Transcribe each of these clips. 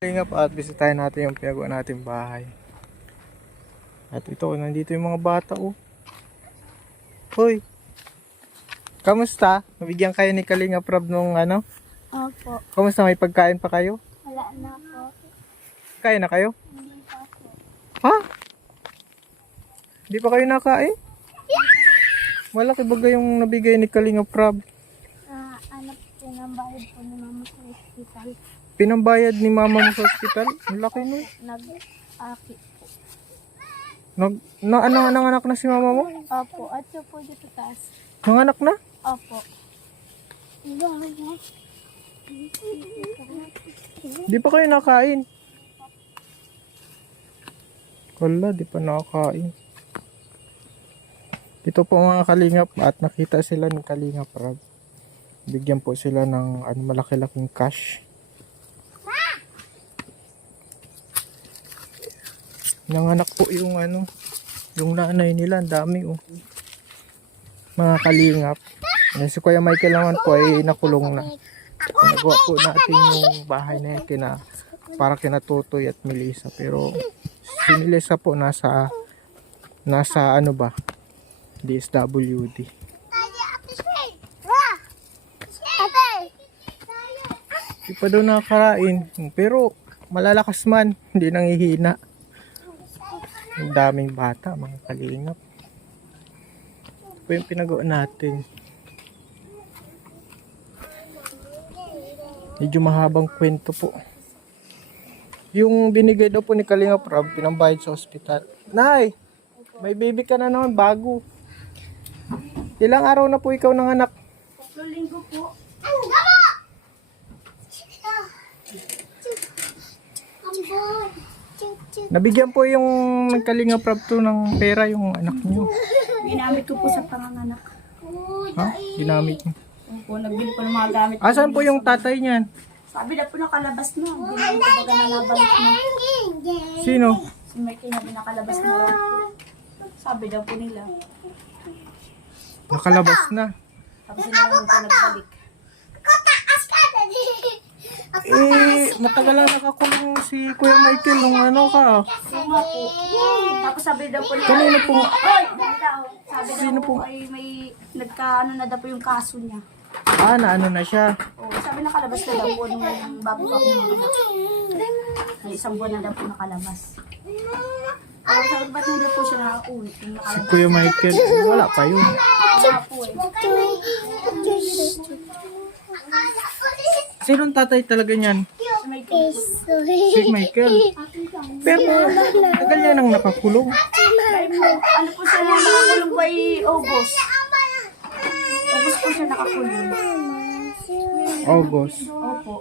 Lingap at bisitahin natin yung pinagawa natin bahay. At ito, nandito yung mga bata oh. Hoy! Kamusta? Nabigyan kayo ni Kalingap Rob nung ano? Opo. Kamusta? May pagkain pa kayo? Wala na po. Kain na kayo? Hindi pa po. Ha? Hindi pa kayo nakain? Malaki bagay yung nabigay ni Kalingap Rob. Ano po, pinambayad po ni mama sa hospital. Pinambayad ni mama mo sa ospital? Ang laki nun. Nag-aki po. Nanganak na si mama mo? Opo. At siya po dito taas. Nanganak na? Opo. Di pa kayo nakain? Wala, di pa nakakain. Ito po mga Kalingap at nakita sila ng Kalingap Rob. Bigyan po sila ng malaki-laking cash. Nanganak po yung yung nanay nila, ang dami oh. Mga Kalingap. Si Kuya Michael naman po ay nakulong na. Nagawa po natin yung bahay na yan para kina Tutoy at Melissa. Pero si Melissa po nasa ano ba? DSWD. Di pa daw nakakarain. Pero malalakas man, hindi nangihina. Ang daming bata, mga Kalingap. Ito po yung pinagawa natin. Medyo mahabang kwento po. Yung binigay daw po ni Kalingap Rob, pinambayad sa ospital. Nay, may baby ka na naman, bago. Ilang araw na po ikaw ng anak? 3 linggo po. Nabigyan po yung Kalingap Rob to ng pera yung anak niyo. Ginamit ko po sa panganganak. Ha? Ginamit niyo. Opo, nagbili po ng mga gamit. Asan po yung tatay niyan? Sabi na po nakalabas na. Ginamit ko baga nalabalik na. Sino? Si Mikey na nakalabas na raw po. Sabi daw po nila. Nakalabas na. Tapos sinabi po nagbalik. Matagal lang nakakulong si Kuya Michael nung ka. Oo nga po. Tapos sabi daw po nila. Kanino po? Oy! Sabi Sino daw po? po ay may nagkaano na daw po yung kaso niya. Na ano na siya. Oo, sabi nakalabas na daw po nung bago ako mga may 1 buwan na daw po nakalabas. Sabi ba't hindi po siya nakauwi? Si Kuya Michael, wala pa yun. Wala po eh. Sinong tatay talaga niyan? Si Mikey po. Si Michael. Pero tagal niya nang nakakulong. Dahil po, ano po siya na nakakulong by August. August po siya nakakulong. August. Opo.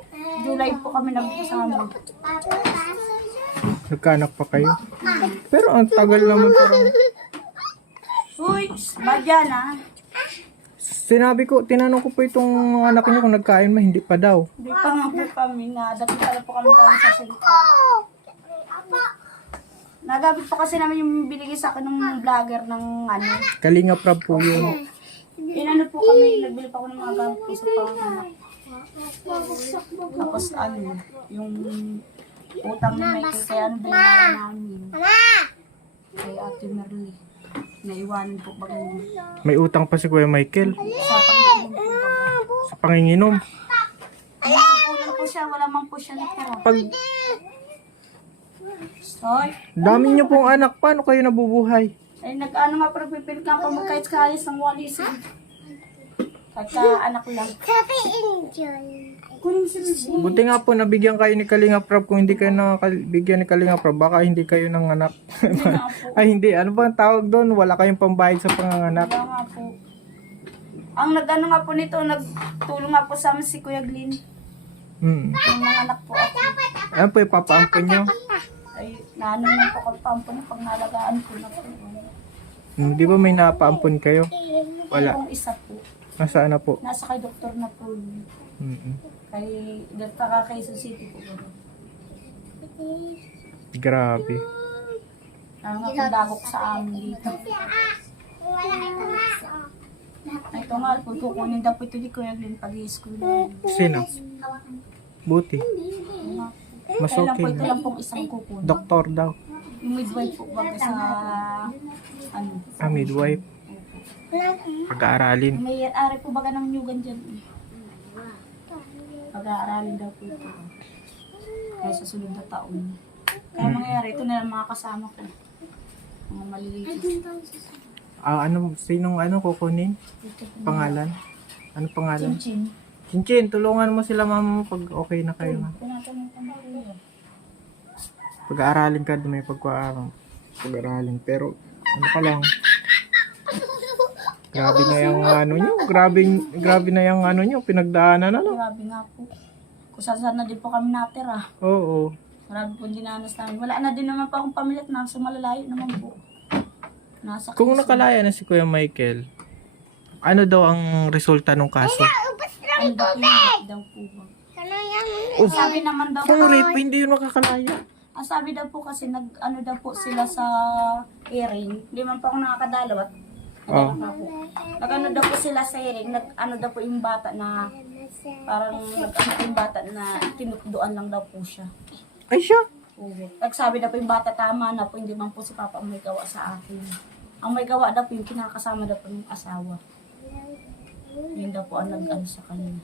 July po kami nagkasama. Nagkaanak pa kayo. Pero ang tagal naman parang. Uy! Badyan ah. Sinabi ko, tinanong ko po itong mga anak niyo kung nagkain mo, hindi pa daw. Hindi pa nga po kami na. Dati pala po kami galing sa silika. Nagamit po kasi namin yung binigay sa akin ng vlogger ng Kalingap Rob po yun. Inano po kami, nagbili pa ako ng mga gamit po sa panganak. Tapos yung utang ni Michael kaya binayaran namin. Kay Ate Merly. Naiwanan po ba ganyan? May utang pa si Kuya Michael Sa pag-iinom po ba? sa panginginom. Nagpunan po siya, wala man po siya natira. Pag Hoy! dami niyo pong anak, paano kayo nabubuhay? Ay nag-ano nga pero pipilit nga po kahit kayas ng walis. Kahit anak lang. Kunin si Lucy. Buti nga po nabigyan kayo ni Kalingap Rob. Kung hindi kayo nabigyan ni Kalingap Rob, baka hindi kayo nanganak. Ay hindi, ano ba ang tawag doon? Wala kayong pambayad sa panganganak. Wala nga po. Ang nag-ano nga po nito, nagtulong nga po sa amin si Kuya Glyn. Hmm. Yung mga anak po ako. Ano po yung papaampon nyo? Ay, naano lang po kami pampo na pag nalagaan ko na po. Di ba may napaampon kayo? Wala. Yung isa po. Nasaan na po? Nasa kay doktor na po. Kay Delta Quezon City po. Grabe. Ano nga po dagok sa amin dito. Ito nga po, kukunin daw po ito ni Kuya Glyn pag-i-school. Sino? Buti. Mas Kaya lang okay po, ito na. lang pong isang kukunin. Doktor daw. Yung midwife po baga sa, ano, Midwife. Pag-aaralin. may ari po baga ng nyugan dyan. Pag-aaralin daw po ito. Kaya sa sunod na taon. Kaya mangyayari, ito na lang mga kasama ko. Mga maliliit. Sinong kukunin? Ito po. Pangalan? Ano pangalan? Chin-chin. Chinchin, tulungan mo sila mama mo pag okay na kayo. Tinatanong ko na po yun. Pag-aaralin ka, may pag-aaralin. Pero, ano ka lang, grabe na yung nyo, grabe na yung nyo, pinagdaanan Grabe nga po. Kung saan na din po kami natira. Oo. Marami po dinanas namin. Wala na din naman po akong pamilit na sa malalayo naman po. Nasa Kung Quezon. nakalaya na si Kuya Michael, ano daw ang resulta ng kaso? Ano daw po yun? Daw po ba? Ang sabi naman daw Kung po, rape, hindi yun makakalaya. ang sabi daw po kasi nag-ano daw po sila sa hearing. Hindi man po ako nakakadalawat. Oh. Nag-ano daw po sila sa hearing. Nag-ano daw po yung bata na parang nag-ano po yung bata na tinukduan lang daw po siya. Ay siya. Oo. Nagsabi daw po yung bata tama na po, hindi man po si Papa ang may gawa sa akin. Ang may gawa daw po yung kinakasama daw po ng asawa. Yun daw po ang nag-ano sa kanya.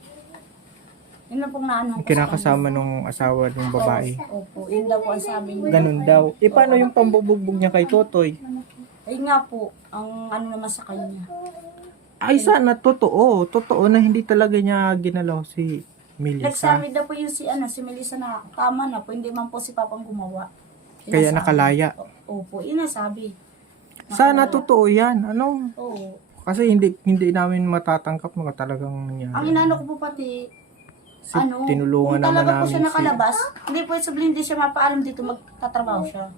Yun na pong naano ko sa Kinakasama nung asawa ng babae. kanya. Opo, yun daw po ang sabi niya. Ganun daw. E paano yung pambubugbog niya kay Totoy? Ayun nga po, ang ano naman sa kanya. Ay sana totoo. Totoo na hindi talaga niya ginalaw si Melissa. Nagsabi daw po yung si Melissa na tama na po, hindi man po si Papang gumawa. Yun Kaya ang sabi. nakalaya. Opo, yun ang sabi. Sana totoo yan. Ano? Oo. Kasi hindi namin matatangkap na talagang nangyari. Ang inano ko po pati, Tinulungan kung naman talaga po namin siya nakalabas, hindi po sabihin hindi siya mapaalam dito, magtatrabaho siya.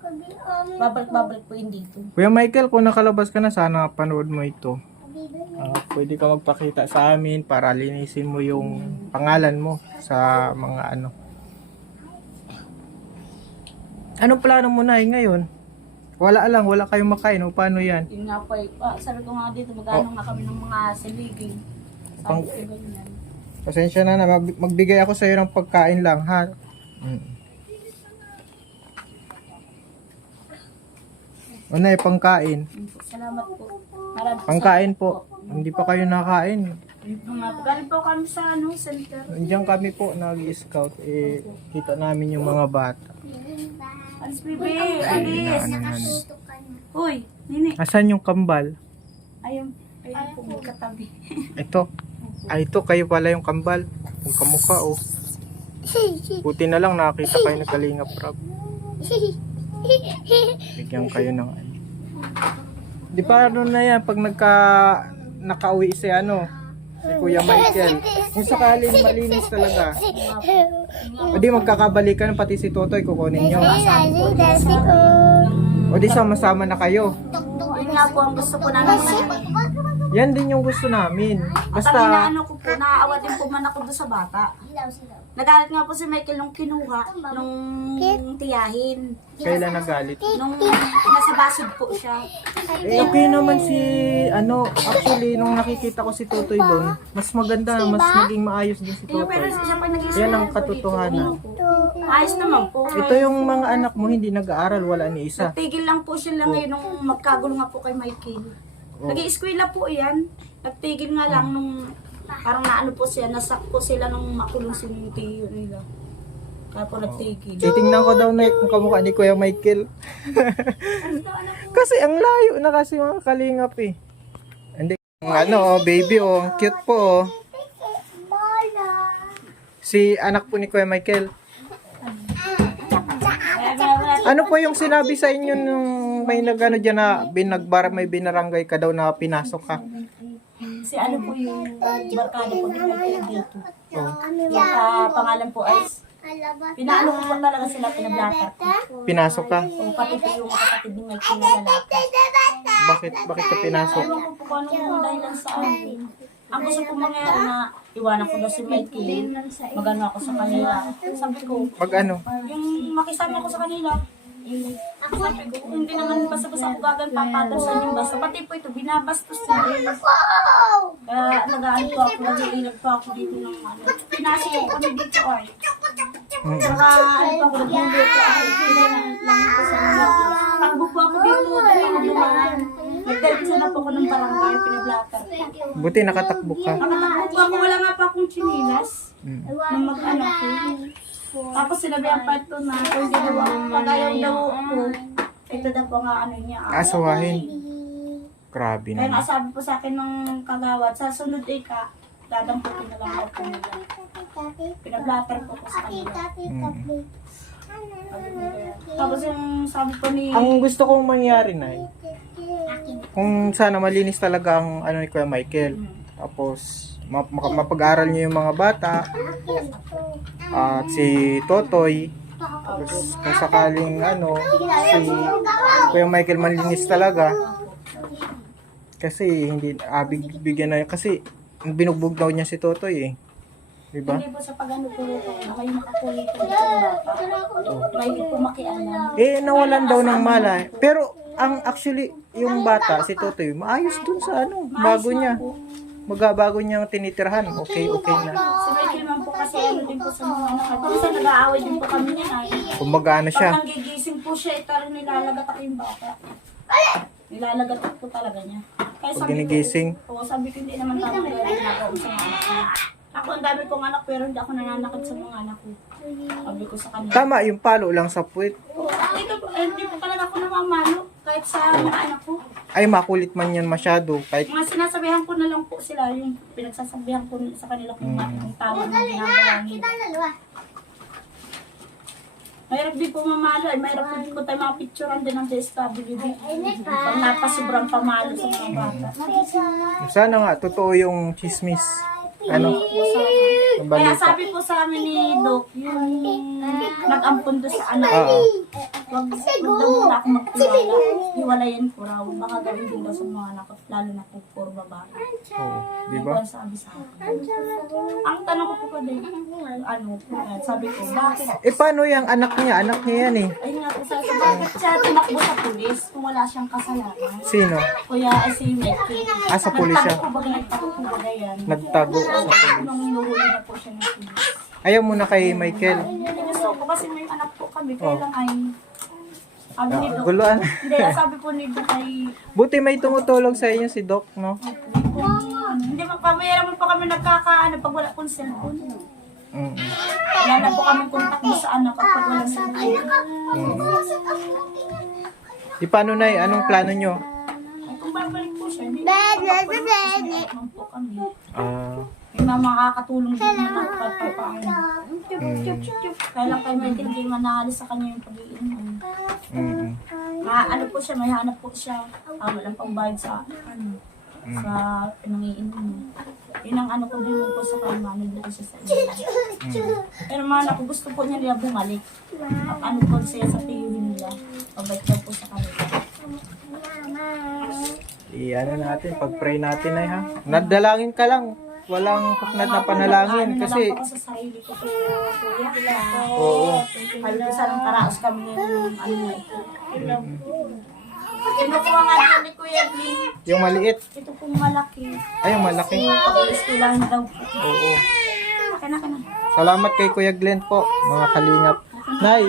Babalik po yun dito. Kuya Michael, kung nakalabas ka na, sana panood mo ito. Pwede ka magpakita sa amin para linisin mo yung pangalan mo sa mga ano. Anong plano mo na ngayon? Wala kayong makain o paano yan? Yun nga po, sabi ko nga dito, magano nga kami ng mga siliging. Sabi ko ganyan. Pasensya na magbigay ako sa iyo ng pagkain lang, ha? Ano pangkain? Salamat po. Marami Pangkain po. Hindi pa kayo nakain. Galing po kami sa center. Nandiyan kami po nag-scout. Kita namin yung mga bata. Alis, bebe. Alis. Uy, nini. Asan yung kambal? Ayun po, magkatabi. Ito. Ito kayo pala yung kambal. Yung kamukha oh. Buti na lang nakita kayo ng Kalingap Rob. Bigyan kayo ng ano. Di ba ano na yan pag nakauwi si si Kuya Michael. Kung sakaling malinis talaga. O di magkakabalikan pati si Totoy kukunin nyo. O di sama-sama na kayo. Yun nga po ang gusto ko namin na Yan din yung gusto namin. At ang Basta inaano ko po, naaawa din po man ako doon sa bata. Nagalit nga po si Michael nung kinuha, nung tiyahin. kailan nagalit. Nung nasa basod po siya. Okay naman si actually nung nakikita ko si Totoy doon, mas maganda, mas naging maayos din si Pero Totoy. siya pa nag-isip. Yan ang katotohanan. Ayos naman po. Ito yung mga anak mo hindi nag-aaral, wala ni isa. Nagtigil lang po sila ngayon nung magkagulo nga po kay Michael. Nag-i-eskwela po yan. Nagtigil nga lang nung parang naano po siya, nasak po sila nung makulong si tiyo nila. Kaya po nagtigil. Titingnan ko daw na kung kamukha ni Kuya Michael. Kasi ang layo na kasi mga kalingap eh. Hindi, baby ang cute po oh. Si anak po ni Kuya Michael. Ano po yung sinabi sa inyo nung may nagano diyan na may binaranggay ka daw na pinasok ka? Si ano po yung barkada po ni Michael dito. Oh. Yung pangalan po ay pinaano ko po talaga sila, pinablatter ko. Pinasok ka? O pati po yung kapatid ni Michael na lalaki. Bakit ka pinasok? Ewan ko po kung anong dahilan sa akin. Ang gusto ko mangyari na iwanan ko daw si Michael, magano ako sa kanila. Sabi ko, yung makisama ko sa kanila, sabi ko, hindi naman basta-basta ako gagan papatasan yung basta. Pati po ito, binabastos na. Kaya nag-ano po ako, nag-iilap po ako dito ng ano. Pinasok ko kami dito ay. Saka, ano pa ako, nagluluto ako. Lang ako sa mga. Takbo po ako dito, dumaan. Nagdiretso na po ako ng barangay, pinablatter. Buti nakatakbo ka. Nakatakbo po ako, wala nga pa akong chinilas. Nang mag-anak ko. Tapos sinabihan pa ito na, kung hindi daw ako, pag ayaw daw ako, ito daw po nga ano niya. Asawahin. Grabe Kaya nga naman. sabi po sa akin ng kagawad, sa sunod ka, dadamputin na lang ako po nila. Pinablatter po ko sa kanila. Tapos yung sabi ko ni... Ang gusto kong mangyari na kung sana malinis talaga ang ano ni Kuya Michael. Tapos mapag-aral niyo yung mga bata at si Totoy. Tapos kung sakaling si Kuya Michael malinis talaga. Kasi hindi bigyan na kasi binugbog daw niya si Totoy eh. Diba? Hindi po sa pag-ano po, may makakulit po yung bata. May hindi po makialam. Nawalan daw ng malay. Pero ang actually yung bata si Totoy maayos dun sa bago niya. Bago niyang tinitirhan. Okay na. Si Michael man po kasi ano din po sa mga anak. Kasi nag-aaway din po kami niya na. Kumbaga siya. Pag nangigising po siya, ito rin nilalagat ako yung bata. Nilalagat po talaga niya. Kaya Pag ginigising. Sabi ko hindi naman tama yung ginagawa sa mga anak niya. Ako ang dami kong anak pero hindi ako nananakit sa mga anak ko. Sabi ko sa kanila. Tama yung palo lang sa puwit. Hindi po talaga ako namamano kahit sa mga anak ko. Ay makulit man yan masyado. Kahit Mga sinasabihan ko na lang po sila yung pinagsasabihan ko sa kanila kung ang tama ng ginagawa nila. Mahirap din po mamalo. Mahirap din po tayo mga picturean din ng DSWD. Pag napasobrang pamalo sa mga bata. sana nga totoo yung chismis. Kaya Balita. sabi po sa amin ni Doc, yung nag-ampon doon sa anak. Oo. Wag daw muna ako magtiwala. Hiwalayan ko raw. Baka gawin din daw sa mga anak ko, lalo na po puro babae. Oo, di Ano ba? ang sabi sa akin? Ang tanong ko po pa din, sabi ko, bakit? Paano yung anak niya? Anak niya yan eh. Ayun nga po sa bakit siya tumakbo sa pulis kung wala siyang kasalanan? Sino? Kuya, si Mickey. Sa pulis siya. Nagtago po ba yan? Nagtago sa pulis. Nung inuhuli na po siya ng pulis. Ayaw muna kay Michael. Hindi gusto ko kasi may anak po kami, kaya lang ay... Sabi ni Doc. Guluan. Hindi, sabi po ni Doc ay... Buti may tumutulong sa inyo si Doc, no? Hindi mo pa, mayroon pa kami nagkakaano pag wala pong cellphone. Wala na po kami kontak mo sa anak kapag wala cellphone. Paano na anong plano nyo? Ay, kung babalik po siya, hindi po kami. May mga makakatulong din na kahit paano. Kaya lang kayo may hindi manahalis sa kanya yung pag-iinom. Ano po siya, may hanap po siya. Walang pambayad sa sa pinangiinom. Yun ang ano ko din po sa kanya, manod ko siya sa inyo. Pero man ako gusto po niya nila bumalik. At ano po siya sa tiyuhin nila. Pabalik daw po sa kanila. Ano natin, pag-pray natin ay ha. Nadalangin ka lang. Walang paknat na panalangin kasi Ako sa sarili ko po, kuya. oo. Sabi ko sanang karaos kami ng ano na ito. Kinukuha nga niya ni Kuya Glenn. Yung maliit, Ito pong malaki. ay yung malaki. Pag-iistilahan daw po. Oo. Kana. Salamat kay Kuya Glenn po, mga kalingap. Nay.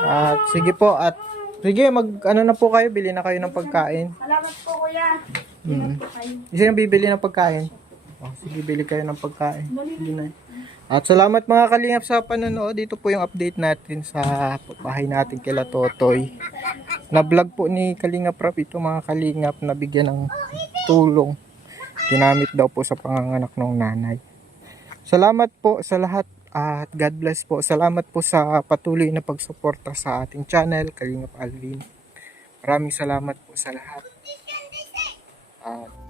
At sige po at sige ano na po kayo, bili na kayo ng pagkain. Salamat po, Kuya. Sino bibili ng pagkain? Sige, bili kayo ng pagkain. Sige na. At salamat mga kalingap sa panonood. Dito po yung update natin sa bahay natin kila Totoy. Na-vlog po ni Kalingap Rap ito mga kalingap na bigyan ng tulong. Ginamit daw po sa panganganak ng nanay. Salamat po sa lahat at God bless po. Salamat po sa patuloy na pagsuporta sa ating channel, Kalingap Alvin. Maraming salamat po sa lahat. At